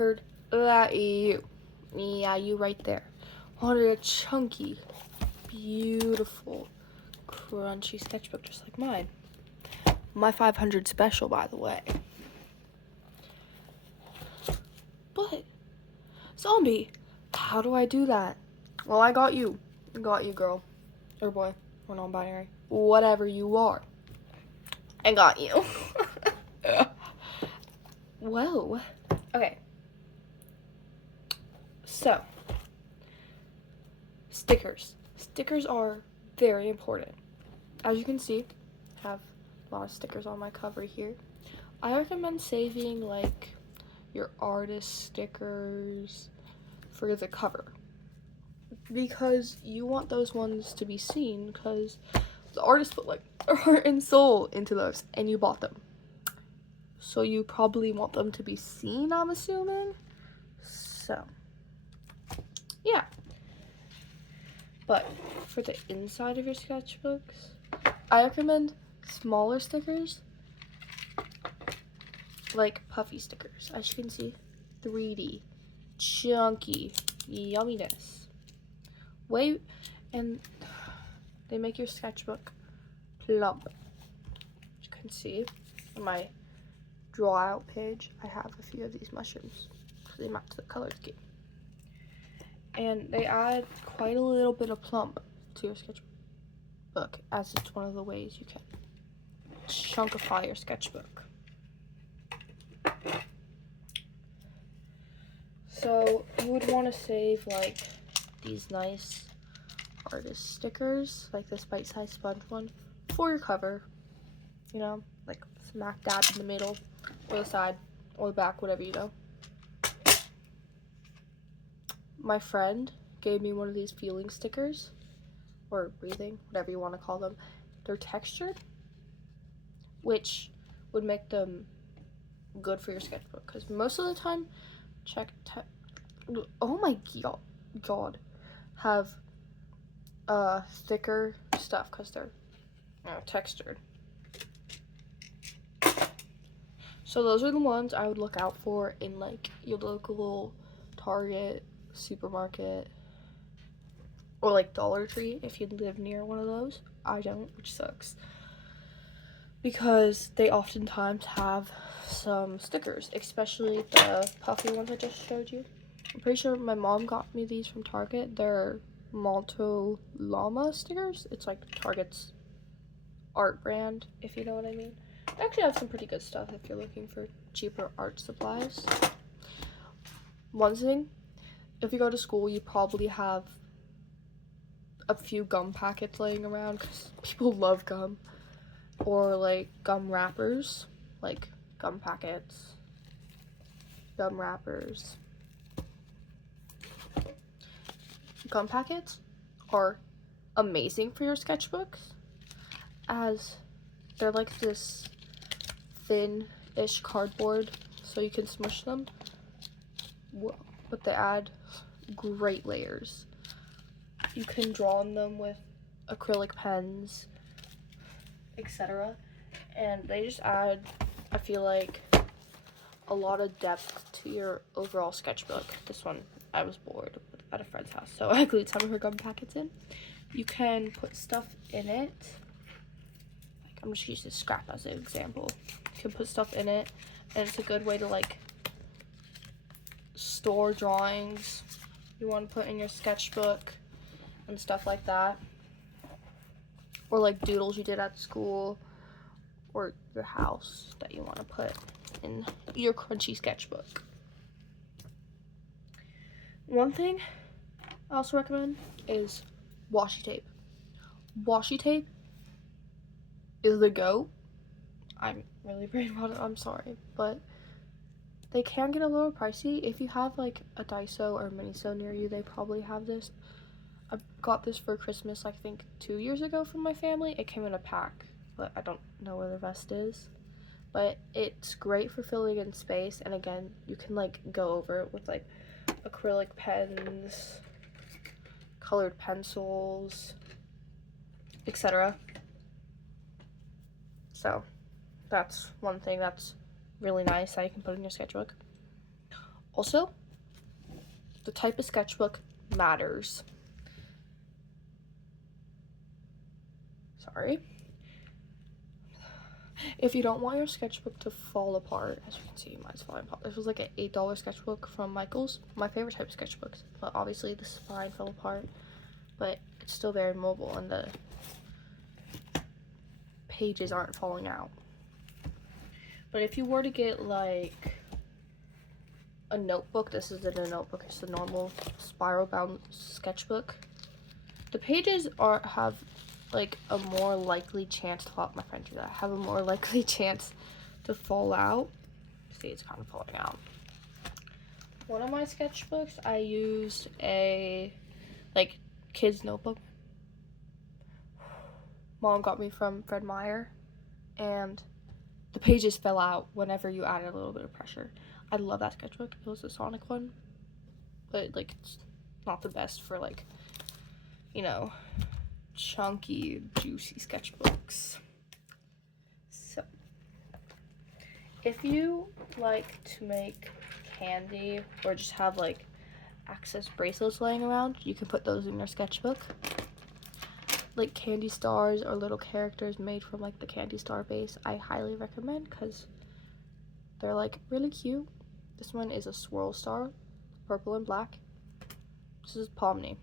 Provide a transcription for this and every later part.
Heard that you. Yeah, you right there. Wanted a chunky, beautiful, crunchy sketchbook just like mine. My 500 special, by the way. But, zombie, how do I do that? Well, I got you. Got you, girl. Or boy. Or non-binary. Whatever you are. I got you. Whoa. Okay. So, stickers. Stickers are very important. As you can see, I have a lot of stickers on my cover here. I recommend saving like your artist stickers for the cover because you want those ones to be seen because the artist put like their heart and soul into those and you bought them. So you probably want them to be seen, I'm assuming. So, yeah. But for the inside of your sketchbooks, I recommend smaller stickers, like puffy stickers. As you can see, 3D, chunky, yumminess. And they make your sketchbook plump. As you can see on my draw out page, I have a few of these mushrooms because they match the color scheme. And they add quite a little bit of plump to your sketchbook, as it's one of the ways you can chunkify your sketchbook. So you would want to save like these nice artist stickers, like this bite-sized sponge one, for your cover. You know, like smack dab in the middle, or the side, or the back, whatever you know. My friend gave me one of these feeling stickers, or breathing, whatever you want to call them. They're textured, which would make them good for your sketchbook, because most of the time, oh my god, have thicker stuff, because they're textured. So those are the ones I would look out for in like your local Target, supermarket, or like Dollar Tree if you live near one of those. I don't, which sucks. Because they oftentimes have some stickers, especially the puffy ones I just showed you. I'm pretty sure my mom got me these from Target. They're Malto Llama stickers. It's like Target's art brand, if you know what I mean. They actually have some pretty good stuff if you're looking for cheaper art supplies. One thing, if you go to school, you probably have a few gum packets laying around because people love gum. Or like gum wrappers, like gum packets, gum wrappers. Gum packets are amazing for your sketchbooks as they're like this thin-ish cardboard so you can smush them, but they add great layers. You can draw on them with acrylic pens, etc. And they just add, I feel like, a lot of depth to your overall sketchbook. This one, I was bored at a friend's house, so I glued some of her gum packets in. You can put stuff in it. Like, I'm just using this scrap as an example. You can put stuff in it, and it's a good way to like store drawings you want to put in your sketchbook and stuff like that. Or like doodles you did at school or your house that you want to put in your crunchy sketchbook. One thing I also recommend is washi tape. Washi tape is the GOAT. I'm really brain rotted, I'm sorry, but they can get a little pricey. If you have like a Daiso or Miniso near you, they probably have this. I got this for Christmas, I think 2 years ago from my family. It came in a pack, but I don't know where the rest is. But it's great for filling in space, and again, you can like go over it with like acrylic pens, colored pencils, etc. So that's one thing that's really nice that you can put in your sketchbook. Also, the type of sketchbook matters. Sorry. If you don't want your sketchbook to fall apart, as you can see, mine's falling apart. This was like an $8 sketchbook from Michael's. My favorite type of sketchbooks. But obviously the spine fell apart. But it's still very mobile and the pages aren't falling out. But if you were to get like a notebook, this isn't a notebook, it's a normal spiral bound sketchbook. The pages have like a more likely chance to fall. My friend do that. Have a more likely chance to fall out. See, it's kind of falling out. One of my sketchbooks, I used a like kid's notebook. Mom got me from Fred Meyer, and the pages fell out whenever you added a little bit of pressure. I love that sketchbook. It was a Sonic one, but like it's not the best for like, you know, chunky, juicy sketchbooks. So, if you like to make candy or just have like access bracelets laying around, you can put those in your sketchbook. Like candy stars or little characters made from like the candy star base, I highly recommend because they're like really cute. This one is a swirl star, purple and black. This is Pomni.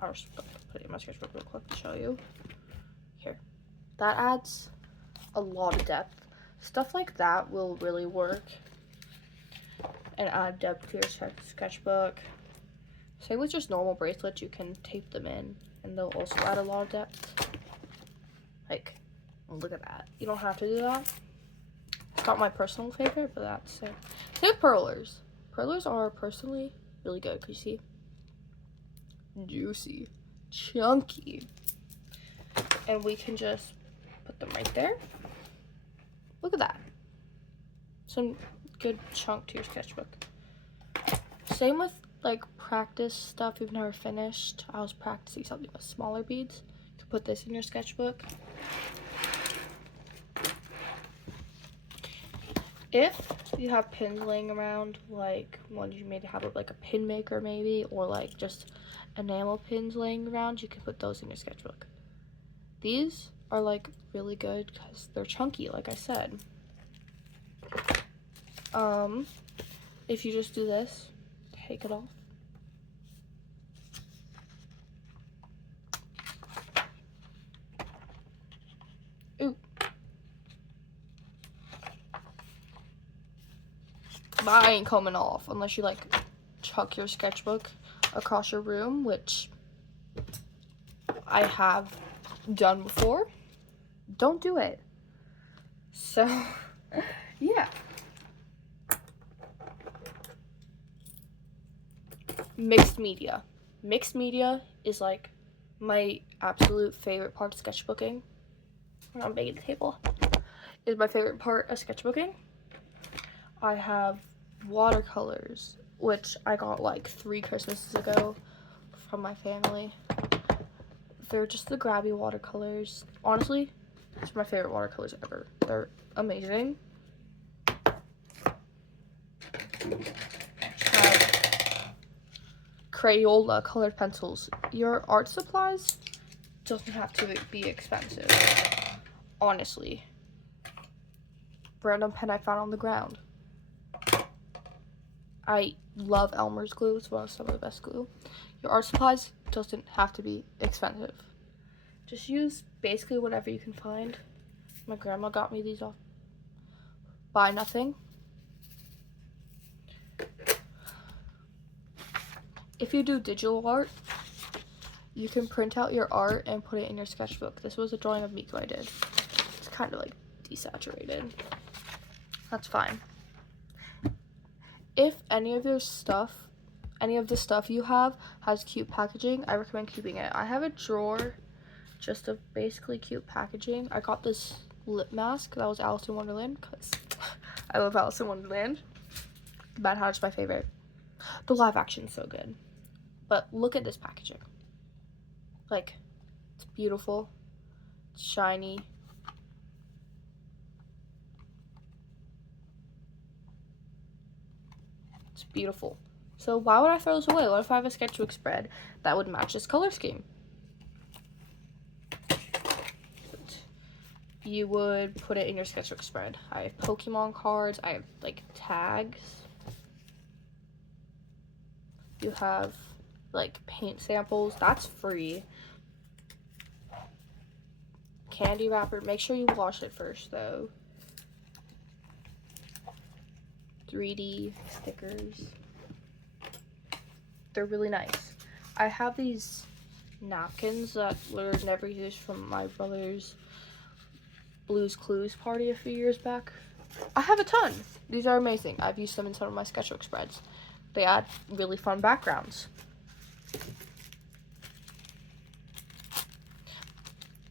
I'll just put it in my sketchbook real quick to show you. Here. That adds a lot of depth. Stuff like that will really work and add depth to your sketchbook. Same with just normal bracelets, you can tape them in and they'll also add a lot of depth. Like, look at that. You don't have to do that. It's not my personal favorite, but that's it. Same with perlers. Perlers are personally really good because you see, juicy, chunky, and we can just put them right there. Look at that. Some good chunk to your sketchbook. Same with like practice stuff you've never finished. I was practicing something with smaller beads. You can put this in your sketchbook. If you have pins laying around, like ones you maybe have like a pin maker maybe, or like just enamel pins laying around, you can put those in your sketchbook. These are like really good because they're chunky, like I said. If you just do this, take it off. Ooh. That ain't coming off unless you like chuck your sketchbook across your room, which I have done before. Don't do it. So, yeah. Mixed media. Mixed media is like my absolute favorite part of sketchbooking. I'm banging the table. Is my favorite part of sketchbooking. I have watercolors, which I got like 3 Christmases ago from my family. They're just the grabby watercolors. Honestly, it's my favorite watercolors ever. They're amazing. Crayola colored pencils. Your art supplies doesn't have to be expensive. Honestly. Random pen I found on the ground. I love Elmer's glue. It's one of some of the best glue. Your art supplies doesn't have to be expensive. Just use basically whatever you can find. My grandma got me these off Buy Nothing. If you do digital art, you can print out your art and put it in your sketchbook. This was a drawing of Miko I did. It's kind of like desaturated. That's fine. If any of the stuff you have has cute packaging, I recommend keeping it. I have a drawer just of basically cute packaging. I got this lip mask that was Alice in Wonderland because I love Alice in Wonderland. The Mad Hatter's my favorite. The live action is so good. But look at this packaging. Like, it's beautiful. It's shiny. It's It's beautiful. So why would I throw this away? What if I have a sketchbook spread that would match this color scheme? You would put it in your sketchbook spread. I have Pokemon cards. I have like tags. You have like paint samples. That's free. Candy wrapper. Make sure you wash it first though. 3D stickers. They're really nice. I have these napkins that were never used from my brother's Blue's Clues party a few years back. I have a ton. These are amazing. I've used them in some of my sketchbook spreads. They add really fun backgrounds.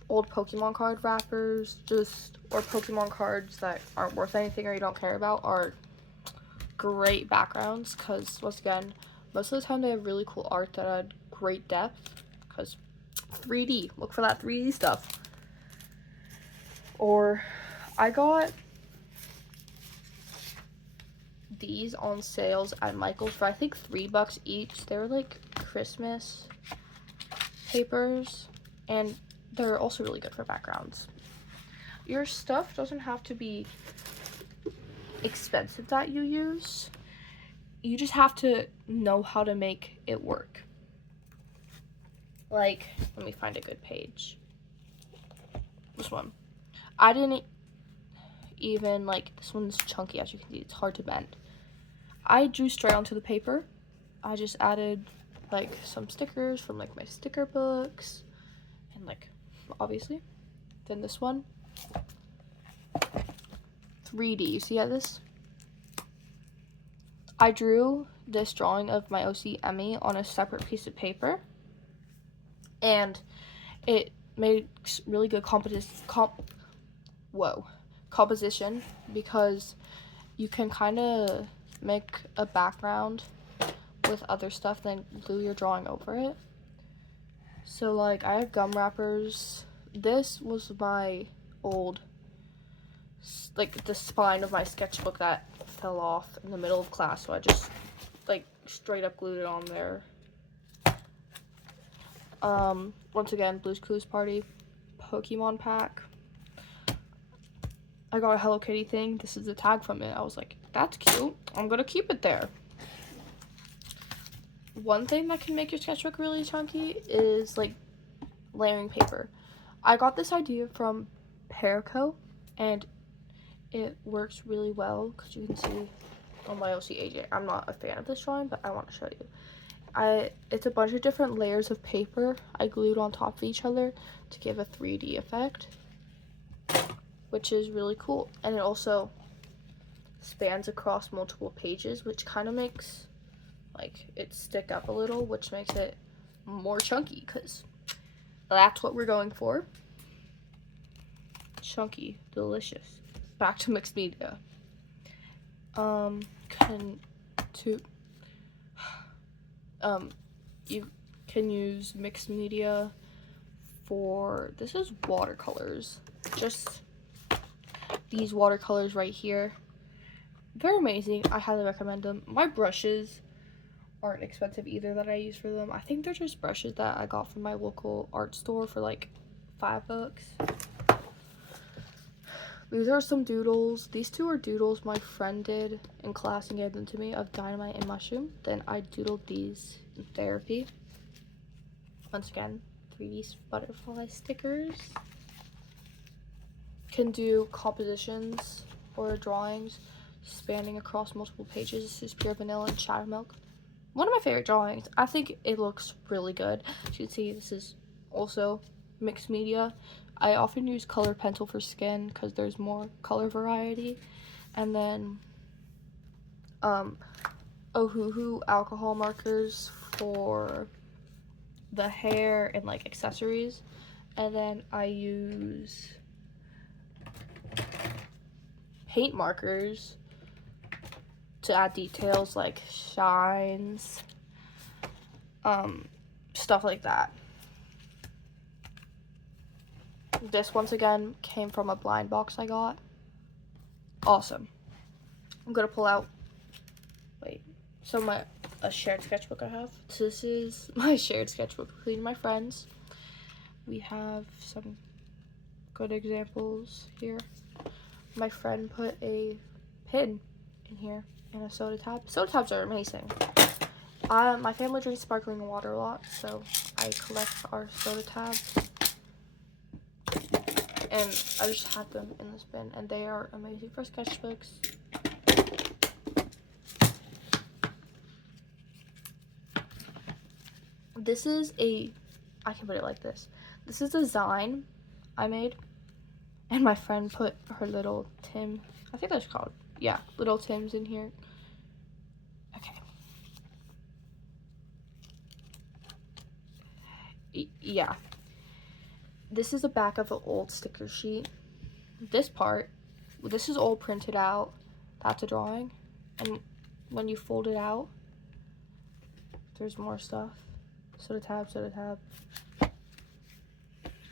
Old Pokemon card wrappers, or Pokemon cards that aren't worth anything or you don't care about are great backgrounds because, once again, most of the time they have really cool art that add great depth because 3D. Look for that 3D stuff. Or I got these on sales at Michael's for I think $3 each. They're like Christmas papers and they're also really good for backgrounds. Your stuff doesn't have to be expensive that you use. You just have to know how to make it work. Like, let me find a good page. This one. I didn't even, like, this one's chunky, as you can see. It's hard to bend. I drew straight onto the paper. I just added, like, some stickers from, like, my sticker books. And, like, obviously. Then this one. 3D. You see this? I drew this drawing of my OC Emmy on a separate piece of paper. And it makes really good composition because you can kind of make a background with other stuff, then glue your drawing over it. So, like, I have gum wrappers. This was my old, like, the spine of my sketchbook that fell off in the middle of class, so I just, like, straight up glued it on there. Once again, Blue's Clues party, Pokemon pack. I got a Hello Kitty thing. This is the tag from it. I was like, that's cute. I'm gonna keep it there. One thing that can make your sketchbook really chunky is, like, layering paper. I got this idea from Perico, and it works really well because you can see on my OCAJ. I'm not a fan of this drawing, but I want to show you. It's a bunch of different layers of paper I glued on top of each other to give a 3D effect, which is really cool. And it also spans across multiple pages, which kind of makes, like, it stick up a little, which makes it more chunky, because that's what we're going for. Chunky, delicious. Back to mixed media. You can use mixed media for, this is watercolors. Just these watercolors right here. They're amazing. I highly recommend them. My brushes aren't expensive either that I use for them. I think they're just brushes that I got from my local art store for like $5. These are some doodles. These two are doodles my friend did in class and gave them to me of dynamite and mushroom. Then I doodled these in therapy. Once again, 3D butterfly stickers. Can do compositions or drawings spanning across multiple pages. This is pure vanilla and shadow milk. One of my favorite drawings. I think it looks really good. As you can see, this is also mixed media. I often use color pencil for skin because there's more color variety. And then Ohuhu alcohol markers for the hair and like accessories. And then I use paint markers to add details like shines, stuff like that. This, once again, came from a blind box I got. Awesome. I'm gonna pull out, wait, So a shared sketchbook I have. So this is my shared sketchbook, including my friends. We have some good examples here. My friend put a pin in here and a soda tab. Soda tabs are amazing. My family drinks sparkling water a lot, so I collect our soda tabs. And I just have them in this bin, and they are amazing for sketchbooks. This is I can put it like this. This is a design I made, and my friend put her little Tim, I think that's called, yeah, little Tims in here. Okay. Yeah. This is the back of an old sticker sheet. This is all printed out. That's a drawing. And when you fold it out, there's more stuff. Soda tab.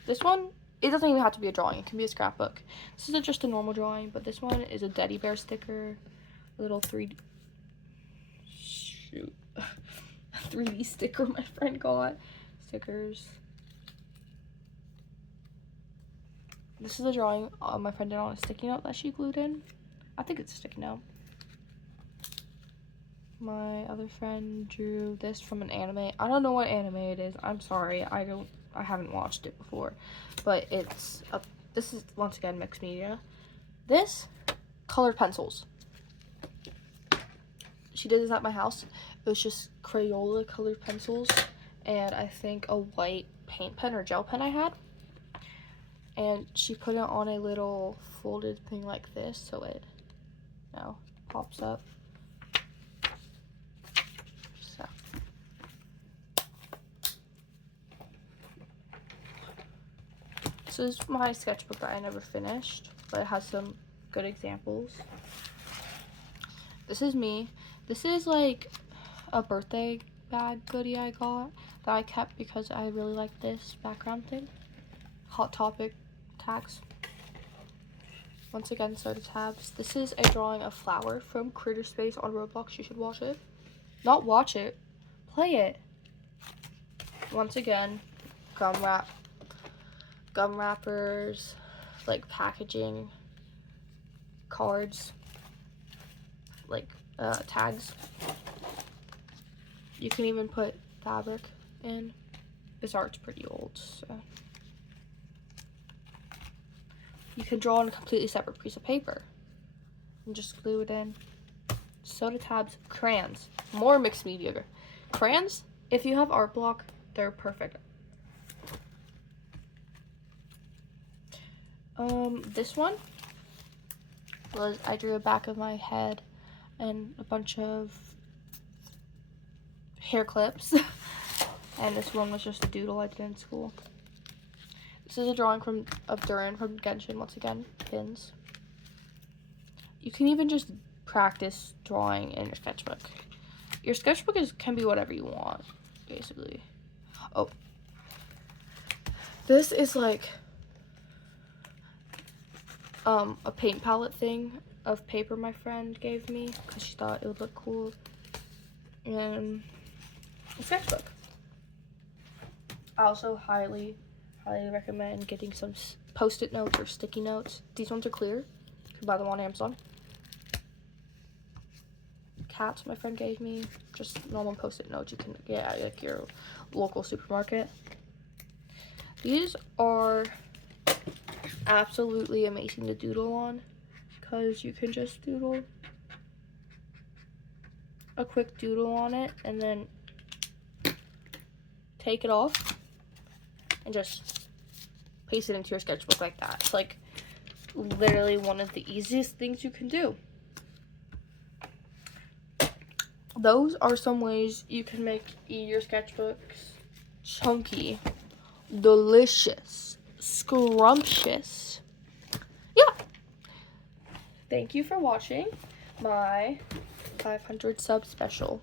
This one, it doesn't even have to be a drawing. It can be a scrapbook. This isn't just a normal drawing, but this one is a teddy bear sticker. A little 3D sticker my friend got. Stickers. This is a drawing my friend did on a sticky note that she glued in. I think it's a sticky note. My other friend drew this from an anime. I don't know what anime it is. I'm sorry. I haven't watched it before. But this is once again mixed media. This, colored pencils. She did this at my house. It was just Crayola colored pencils and I think a white paint pen or gel pen I had. And she put it on a little folded thing like this, so it now pops up. So. This is my sketchbook that I never finished, but it has some good examples. This is me. This is like a birthday bag goodie I got that I kept because I really like this background thing. Hot Topic tags. Once again, soda tabs. This is a drawing of Flower from Critter Space on Roblox. You should watch it. Not watch it. Play it. Once again, gum wrappers, like packaging, cards, like tags. You can even put fabric in. This art's pretty old, so. You can draw on a completely separate piece of paper and just glue it in. Soda tabs, crayons, more mixed media. Crayons, if you have art block, they're perfect. This one was, I drew a back of my head and a bunch of hair clips. And this one was just a doodle I did in school. This is a drawing of Durin from Genshin, once again, pins. You can even just practice drawing in your sketchbook. Your sketchbook can be whatever you want, basically. Oh. This is like a paint palette thing of paper my friend gave me because she thought it would look cool. And a sketchbook. I also highly recommend getting some post-it notes or sticky notes. These ones are clear. You can buy them on Amazon. Cats my friend gave me. Just normal post-it notes you can get at like your local supermarket. These are absolutely amazing to doodle on because you can just doodle a quick doodle on it and then take it off and just paste it into your sketchbook like that. It's like literally one of the easiest things you can do. Those are some ways you can make your sketchbooks chunky, delicious, scrumptious. Yeah. Thank you for watching my 500 sub special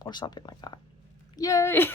or something like that. Yay.